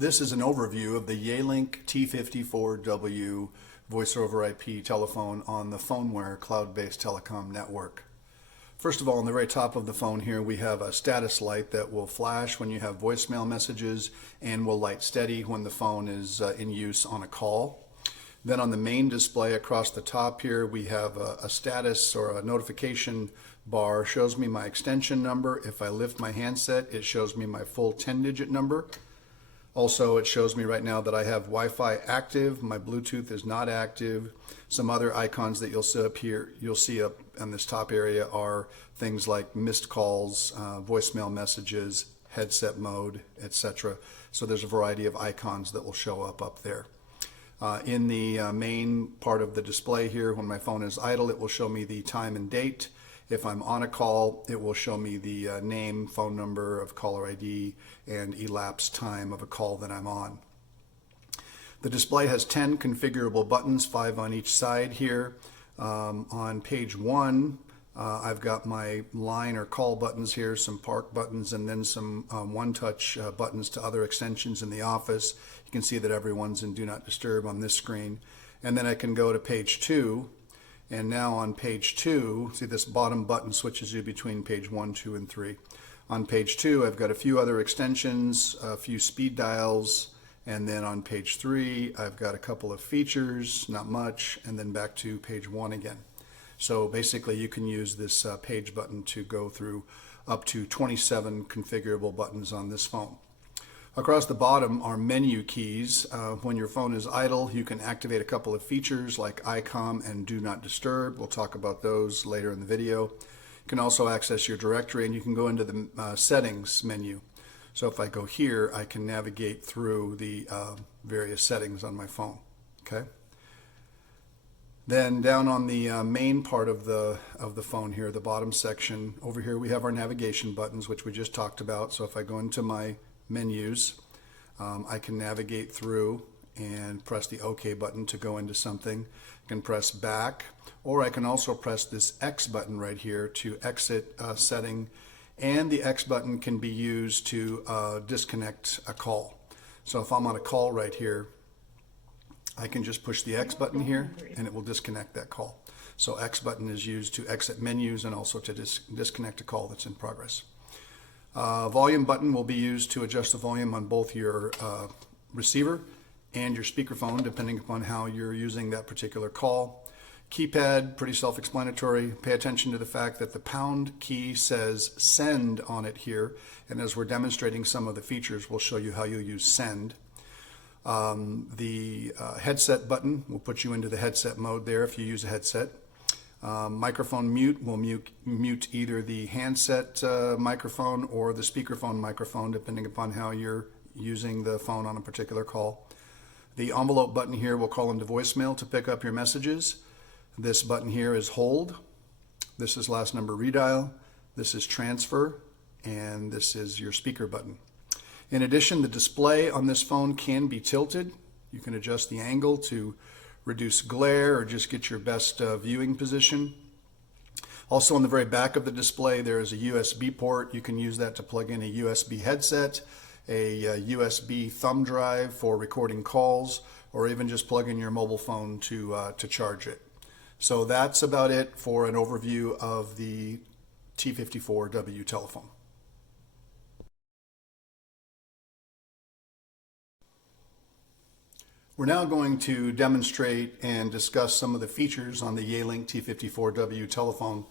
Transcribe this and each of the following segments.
This is an overview of the Yealink T54W voice over IP telephone on the Phoneware cloud-based telecom network. First of all, on the very top of the phone here, we have a status light that will flash when you have voicemail messages and will light steady when the phone is in use on a call. Then on the main display across the top here, we have a status or a notification bar. Shows me my extension number. If I lift my handset, it shows me my full 10-digit number. Also, it shows me right now that I have Wi-Fi active. My Bluetooth is not active. Some other icons that you'll see up here, you'll see up in this top area are things like missed calls, voicemail messages, headset mode, etc. So there's a variety of icons that will show up there. In the main part of the display here, when my phone is idle, it will show me the time and date. If I'm on a call, it will show me the name, phone number of caller ID, and elapsed time of a call that I'm on. The display has 10 configurable buttons, 5 on each side here. On page 1, I've got my line or call buttons here, some park buttons, and then some one-touch buttons to other extensions in the office. You can see that everyone's in Do Not Disturb on this screen. And then I can go to page 2. And now on page 2, see this bottom button switches you between page 1, 2, and 3. On page 2, I've got a few other extensions, a few speed dials, and then on page 3, I've got a couple of features, not much, and then back to page 1 again. So basically you can use this page button to go through up to 27 configurable buttons on this phone. Across the bottom are menu keys. When your phone is idle, you can activate a couple of features like ICOM and Do Not Disturb. We'll talk about those later in the video. You can also access your directory, and you can go into the settings menu. So if I go here, I can navigate through the various settings on my phone. Okay. Then down on the main part of the phone here, the bottom section, over here we have our navigation buttons, which we just talked about. So if I go into my menus, I can navigate through and press the OK button to go into something. I can press back, or I can also press this X button right here to exit a setting, and the X button can be used to disconnect a call. So if I'm on a call right here, I can just push the X button here and it will disconnect that call. So X button is used to exit menus and also to disconnect a call that's in progress. Volume button will be used to adjust the volume on both your receiver and your speakerphone, depending upon how you're using that particular call. Keypad, pretty self-explanatory. Pay attention to the fact that the pound key says send on it here, and as we're demonstrating some of the features, we'll show you how you use send. The headset button will put you into the headset mode there if you use a headset. Microphone mute will mute either the handset microphone or the speakerphone microphone, depending upon how you're using the phone on a particular call. The envelope button here will call into voicemail to pick up your messages. This button here is hold. This is last number redial. This is transfer, and this is your speaker button. In addition, the display on this phone can be tilted. You can adjust the angle to reduce glare or just get your best viewing position. Also on the very back of the display there is a USB port. You can use that to plug in a USB headset, a USB thumb drive for recording calls, or even just plug in your mobile phone to charge it. So that's about it for an overview of the T54W telephone. We're now going to demonstrate and discuss some of the features on the Yealink T54W telephone.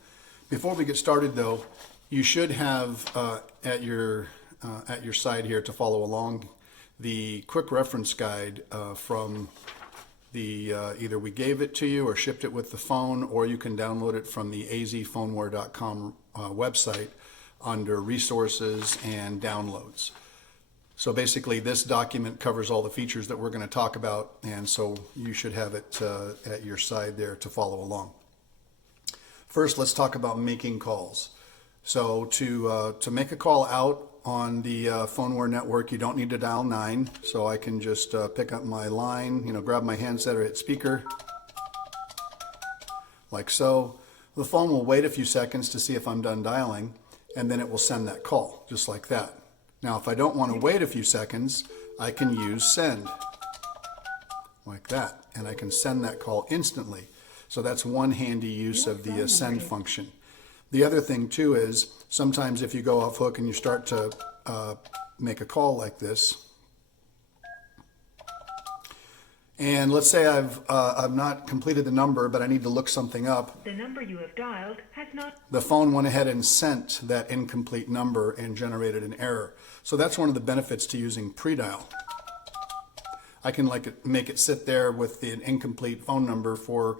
Before we get started though, you should have at your side here to follow along the quick reference guide from the either we gave it to you or shipped it with the phone, or you can download it from the azphoneware.com website under resources and downloads. So basically this document covers all the features that we're going to talk about, and so you should have it at your side there to follow along. First, let's talk about making calls. So to make a call out on the Phoneware network, you don't need to dial 9. So I can just pick up my line, grab my handset or hit speaker, like so. The phone will wait a few seconds to see if I'm done dialing, and then it will send that call, just like that. Now, if I don't want to wait a few seconds, I can use send, like that, and I can send that call instantly. So that's one handy use of the send function. The other thing too is sometimes if you go off hook and you start to make a call like this, and let's say I've not completed the number, but I need to look something up. The number you have dialed has not. The phone went ahead and sent that incomplete number and generated an error. So that's one of the benefits to using pre-dial. I can make it sit there with an incomplete phone number for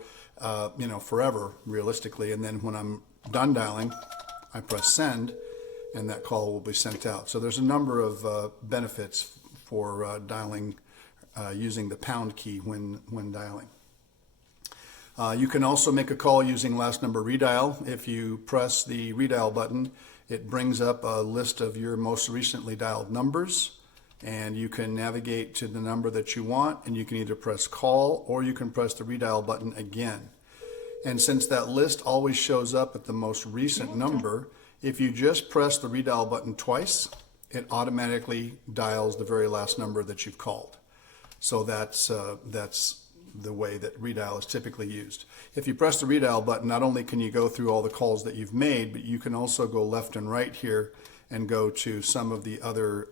forever, realistically, and then when I'm done dialing, I press send, and that call will be sent out. So there's a number of benefits for dialing using the pound key when dialing. You can also make a call using last number redial. If you press the redial button, it brings up a list of your most recently dialed numbers, and you can navigate to the number that you want, and you can either press call or you can press the redial button again. And since that list always shows up at the most recent number, if you just press the redial button twice, it automatically dials the very last number that you've called. So that's the way that redial is typically used. If you press the redial button, not only can you go through all the calls that you've made, but you can also go left and right here and go to some of the other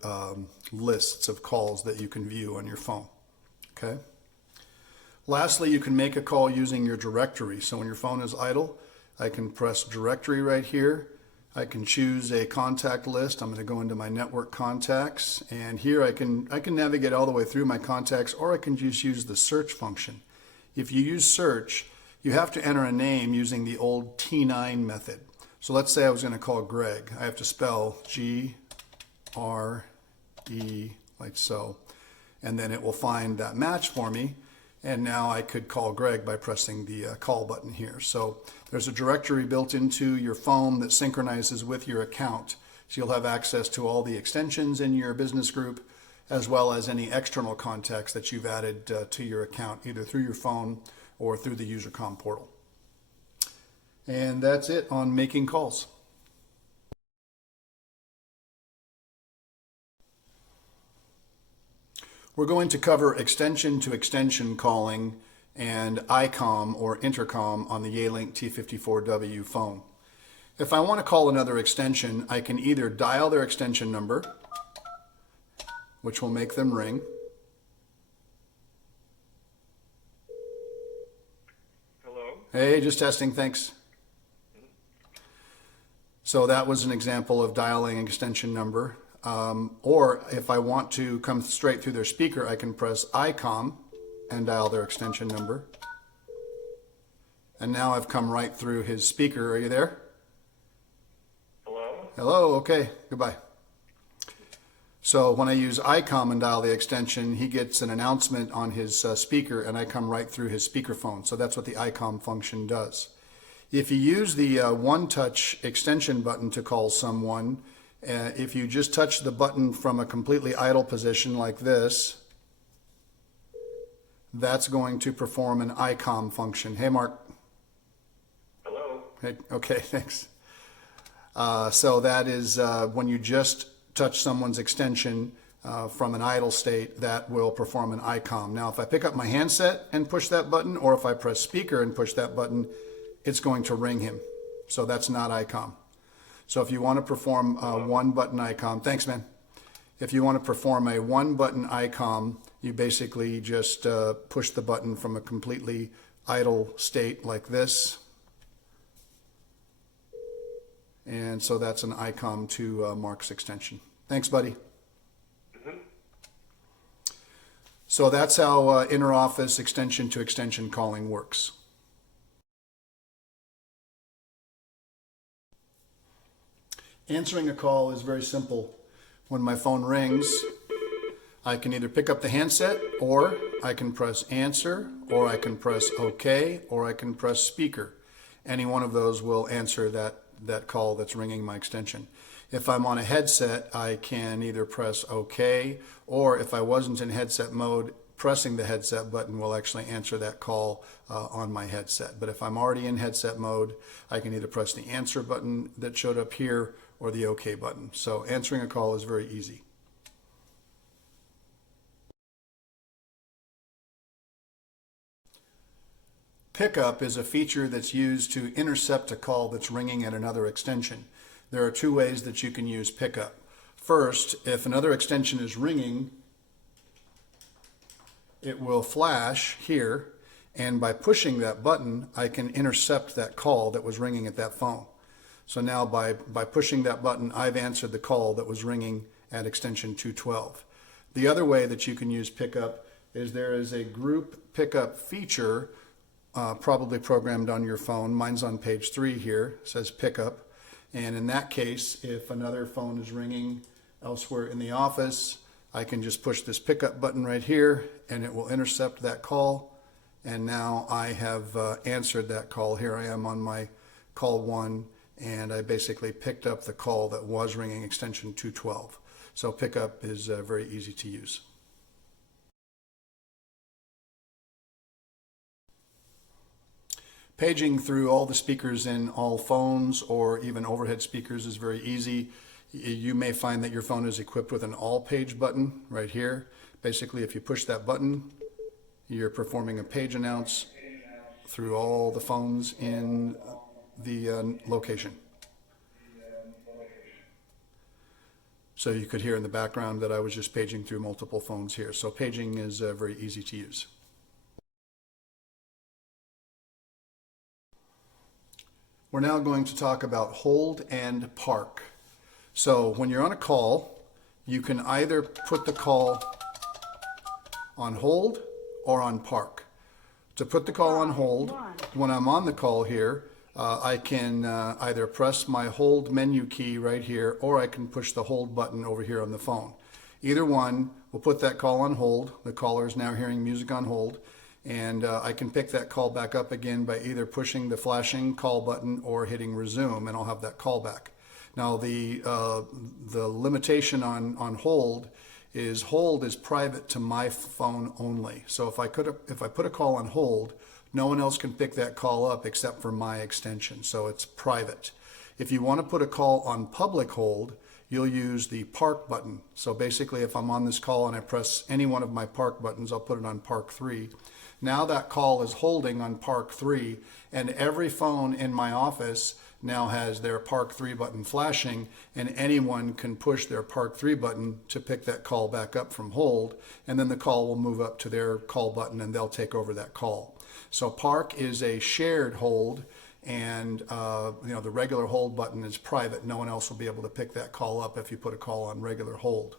lists of calls that you can view on your phone. Okay. Lastly, you can make a call using your directory. So when your phone is idle, I can press directory right here. I can choose a contact list. I'm going to go into my network contacts, and here I can navigate all the way through my contacts, or I can just use the search function. If you use search, you have to enter a name using the old T9 method. So let's say I was going to call Greg. I have to spell G-R-E like so, and then it will find that match for me. And now I could call Greg by pressing the call button here. So there's a directory built into your phone that synchronizes with your account. So you'll have access to all the extensions in your business group, as well as any external contacts that you've added to your account, either through your phone or through the user Commportal. And that's it on making calls. We're going to cover extension to extension calling and ICOM or Intercom on the Yealink T54W phone. If I want to call another extension, I can either dial their extension number, which will make them ring. Hello? Hey, just testing, thanks. So that was an example of dialing an extension number. Or if I want to come straight through their speaker, I can press ICOM and dial their extension number. And now I've come right through his speaker. Are you there? Hello? Hello, okay, goodbye. So when I use ICOM and dial the extension, he gets an announcement on his speaker, and I come right through his speakerphone. So that's what the ICOM function does. If you use the one-touch extension button to call someone, if you just touch the button from a completely idle position like this, that's going to perform an ICOM function. Hey, Mark. Hello? Hey, okay, thanks. So that is when you just touch someone's extension from an idle state, that will perform an ICOM. Now, if I pick up my handset and push that button, or if I press speaker and push that button, it's going to ring him. So that's not ICOM. So if you want to perform one button ICOM, thanks, man. If you want to perform a one button ICOM, you basically just push the button from a completely idle state like this. And so that's an ICOM to Mark's extension. Thanks, buddy. So that's how inter-office extension to extension calling works. Answering a call is very simple. When my phone rings, I can either pick up the handset, or I can press answer, or I can press OK, or I can press speaker. Any one of those will answer that call that's ringing my extension. If I'm on a headset, I can either press OK, or if I wasn't in headset mode, pressing the headset button will actually answer that call on my headset. But if I'm already in headset mode, I can either press the answer button that showed up here or the OK button. So answering a call is very easy. Pickup is a feature that's used to intercept a call that's ringing at another extension. There are two ways that you can use pickup. First, if another extension is ringing, it will flash here, and by pushing that button, I can intercept that call that was ringing at that phone. So now by pushing that button, I've answered the call that was ringing at extension 212. The other way that you can use pickup is there is a group pickup feature probably programmed on your phone. Mine's on page 3 here, it says pickup. And in that case, if another phone is ringing elsewhere in the office, I can just push this pickup button right here and it will intercept that call. And now I have answered that call. Here I am on my call 1, and I basically picked up the call that was ringing extension 212. So pickup is very easy to use. Paging through all the speakers in all phones or even overhead speakers is very easy. You may find that your phone is equipped with an all page button right here. Basically, if you push that button, you're performing a page announce through all the phones in the location. So you could hear in the background that I was just paging through multiple phones here. So paging is very easy to use. We're now going to talk about hold and park. So when you're on a call, you can either put the call on hold or on park. To put the call on hold, when I'm on the call here, I can either press my hold menu key right here, or I can push the hold button over here on the phone. Either one will put that call on hold. The caller is now hearing music on hold, and I can pick that call back up again by either pushing the flashing call button or hitting resume, and I'll have that call back. Now the limitation on hold is private to my phone only. So if I put a call on hold, no one else can pick that call up except for my extension. So it's private. If you want to put a call on public hold, you'll use the park button. So basically, if I'm on this call and I press any one of my park buttons, I'll put it on park 3. Now that call is holding on park 3, and every phone in my office now has their park 3 button flashing, and anyone can push their park 3 button to pick that call back up from hold, and then the call will move up to their call button and they'll take over that call. So park is a shared hold, and the regular hold button is private. No one else will be able to pick that call up if you put a call on regular hold.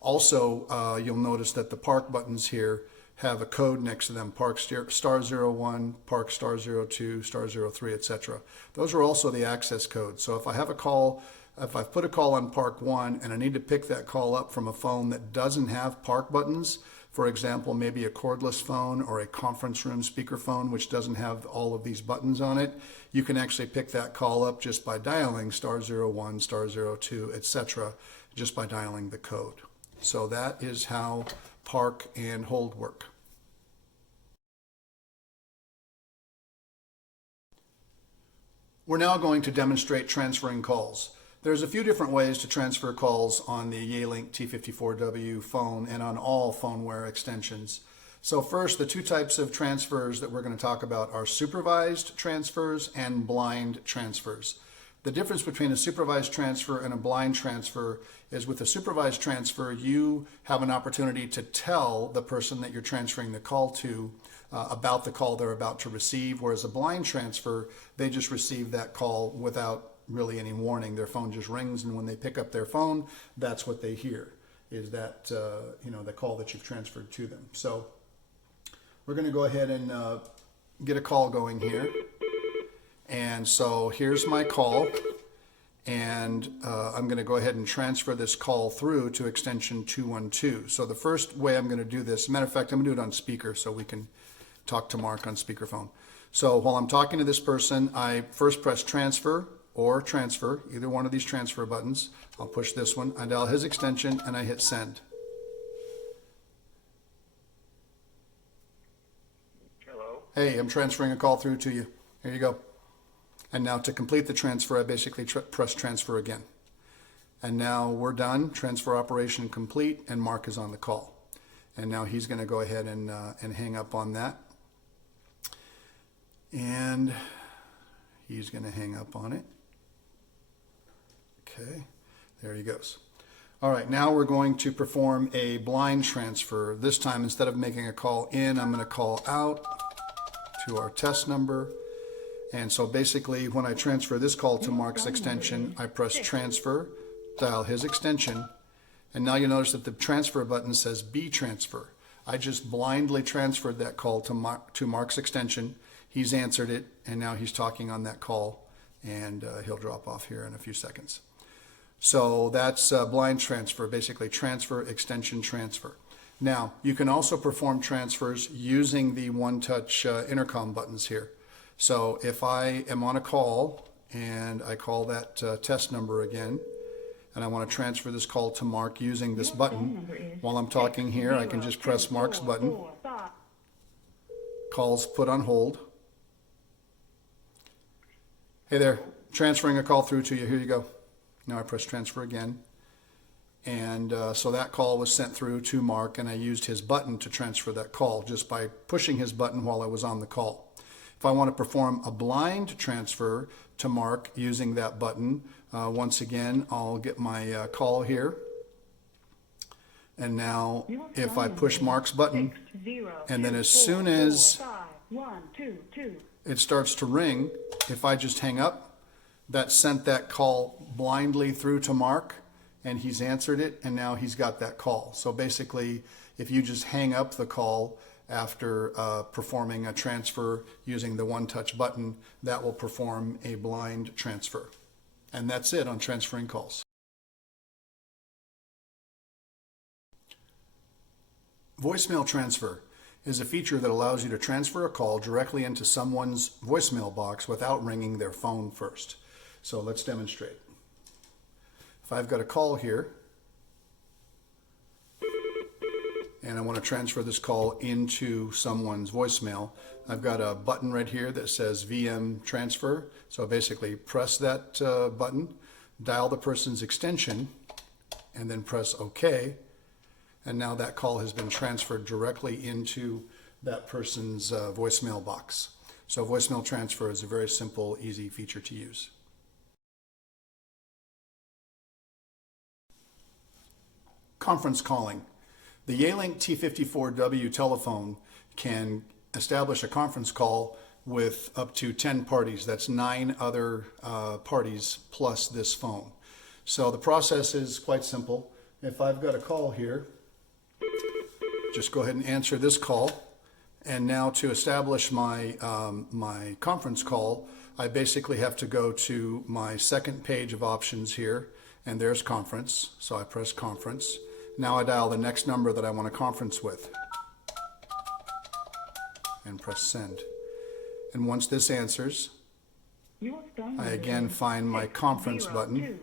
Also, you'll notice that the park buttons here have a code next to them: park *01, park *02, *03, etc. Those are also the access codes. So if I have a call, if I've put a call on park 1 and I need to pick that call up from a phone that doesn't have park buttons, for example, maybe a cordless phone or a conference room speakerphone which doesn't have all of these buttons on it, you can actually pick that call up just by dialing *01, *02, etc., just by dialing the code. So that is how park and hold work. We're now going to demonstrate transferring calls. There's a few different ways to transfer calls on the Yealink T54W phone and on all Phoneware extensions. So first, the two types of transfers that we're going to talk about are supervised transfers and blind transfers. The difference between a supervised transfer and a blind transfer is with a supervised transfer, you have an opportunity to tell the person that you're transferring the call to about the call they're about to receive, whereas a blind transfer, they just receive that call without really any warning. Their phone just rings, and when they pick up their phone, that's what they hear, is that the call that you've transferred to them. So we're going to go ahead and get a call going here. And so here's my call, and I'm going to go ahead and transfer this call through to extension 212. So the first way I'm going to do this, matter of fact, I'm going to do it on speaker so we can talk to Mark on speakerphone. So while I'm talking to this person, I first press transfer or transfer, either one of these transfer buttons. I'll push this one, I dial his extension, and I hit send. Hello? Hey, I'm transferring a call through to you. Here you go. And now to complete the transfer, I basically press transfer again. And now we're done, transfer operation complete, and Mark is on the call. And now he's going to go ahead and hang up on that. And he's going to hang up on it. Okay, there he goes. All right, now we're going to perform a blind transfer. This time, instead of making a call in, I'm going to call out to our test number. And so basically, when I transfer this call to Mark's extension, I press transfer, dial his extension, and now you notice that the transfer button says B transfer. I just blindly transferred that call to Mark's extension. He's answered it, and now he's talking on that call, and he'll drop off here in a few seconds. So that's blind transfer, basically transfer, extension, transfer. Now, you can also perform transfers using the one-touch intercom buttons here. So if I am on a call and I call that test number again, and I want to transfer this call to Mark using this button, while I'm talking here, I can just press Mark's button. Call's put on hold. Hey there, transferring a call through to you. Here you go. Now I press transfer again. And so that call was sent through to Mark, and I used his button to transfer that call just by pushing his button while I was on the call. If I want to perform a blind transfer to Mark using that button, once again, I'll get my call here. And now if I push Mark's button, and then as soon as it starts to ring, if I just hang up, that sent that call blindly through to Mark, and he's answered it, and now he's got that call. So basically, if you just hang up the call after performing a transfer using the one-touch button, that will perform a blind transfer. And that's it on transferring calls. Voicemail transfer is a feature that allows you to transfer a call directly into someone's voicemail box without ringing their phone first. So let's demonstrate. If I've got a call here, and I want to transfer this call into someone's voicemail, I've got a button right here that says VM transfer. So basically press that button, dial the person's extension, and then press OK. And now that call has been transferred directly into that person's voicemail box. So voicemail transfer is a very simple, easy feature to use. Conference calling. The Yealink T54W telephone can establish a conference call with up to 10 parties. That's 9 other parties plus this phone. So the process is quite simple. If I've got a call here, just go ahead and answer this call. And now to establish my, my conference call, I basically have to go to my second page of options here, and there's conference. So I press conference. Now I dial the next number that I want to conference with and press send. And once this answers, I again find my conference button,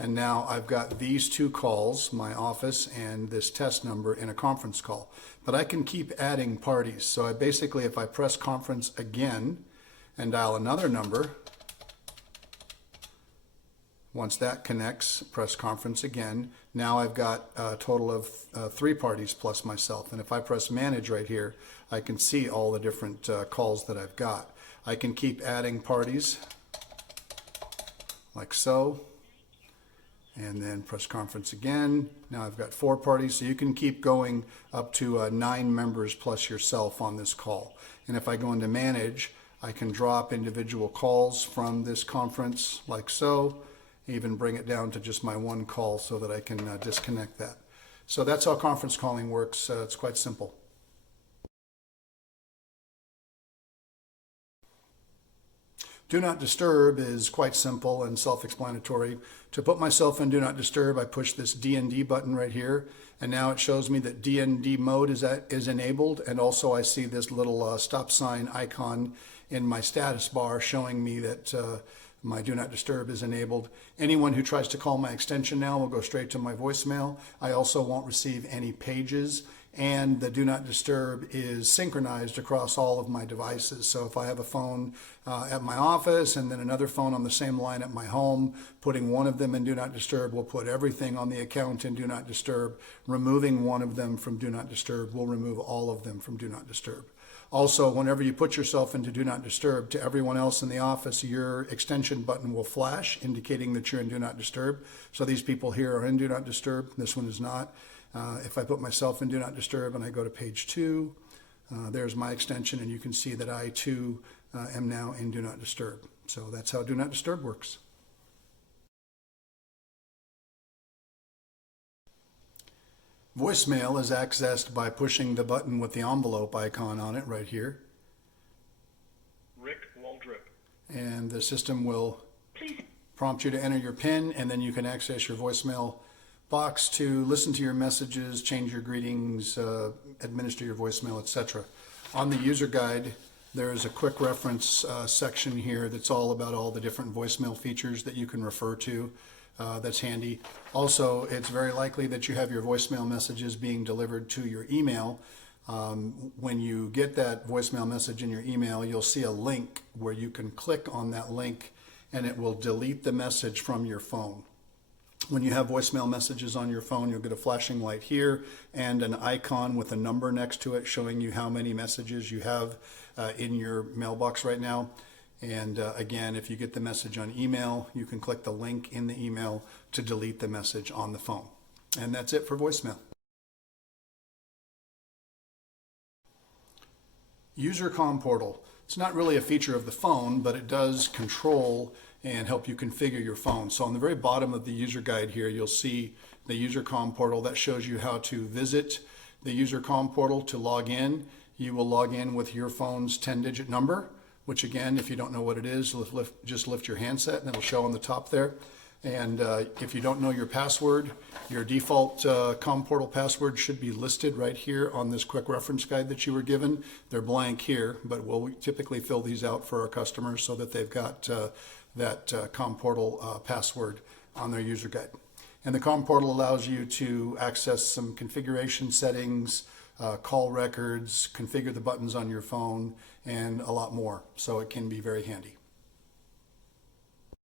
and now I've got these 2 calls, my office and this test number, in a conference call. But I can keep adding parties. So I basically, if I press conference again and dial another number, once that connects, press conference again. Now I've got a total of 3 parties plus myself. And if I press manage right here, I can see all the different calls that I've got. I can keep adding parties like so, and then press conference again. Now I've got 4 parties, so you can keep going up to 9 members plus yourself on this call. And if I go into manage, I can drop individual calls from this conference like so, even bring it down to just my 1 call so that I can disconnect that. So that's how conference calling works. It's quite simple. Do not disturb is quite simple and self-explanatory. To put myself in do not disturb, I push this D&D button right here, and now it shows me that D&D mode is enabled, and also I see this little stop sign icon in my status bar showing me that my do not disturb is enabled. Anyone who tries to call my extension now will go straight to my voicemail. I also won't receive any pages, and the do not disturb is synchronized across all of my devices. So if I have a phone at my office and then another phone on the same line at my home, putting one of them in do not disturb will put everything on the account in do not disturb. Removing one of them from do not disturb will remove all of them from do not disturb. Also, whenever you put yourself into Do Not Disturb, to everyone else in the office, your extension button will flash, indicating that you're in Do Not Disturb. So these people here are in Do Not Disturb. This one is not. If I put myself in Do Not Disturb and I go to page 2, there's my extension, and you can see that I too am now in Do Not Disturb. So that's how Do Not Disturb works. Voicemail is accessed by pushing the button with the envelope icon on it right here. Rick Waldrop. And the system will Please. prompt you to enter your PIN, and then you can access your voicemail box to listen to your messages, change your greetings, administer your voicemail, etc. On the user guide, there is a quick reference section here that's all about all the different voicemail features that you can refer to. That's handy. Also, it's very likely that you have your voicemail messages being delivered to your email. When you get that voicemail message in your email, you'll see a link where you can click on that link and it will delete the message from your phone. When you have voicemail messages on your phone, you'll get a flashing light here and an icon with a number next to it showing you how many messages you have in your mailbox right now. And again, if you get the message on email, you can click the link in the email to delete the message on the phone. And that's it for voicemail. User Commportal. It's not really a feature of the phone, but it does control and help you configure your phone. So on the very bottom of the user guide here, you'll see the User Commportal. That shows you how to visit the User Commportal to log in. You will log in with your phone's 10-digit number, which again, if you don't know what it is, just lift your handset and it'll show on the top there. And if you don't know your password, your default Commportal password should be listed right here on this quick reference guide that you were given. They're blank here, but we'll typically fill these out for our customers so that they've got that Commportal password on their user guide. And the Commportal allows you to access some configuration settings, call records, configure the buttons on your phone, and a lot more. So it can be very handy.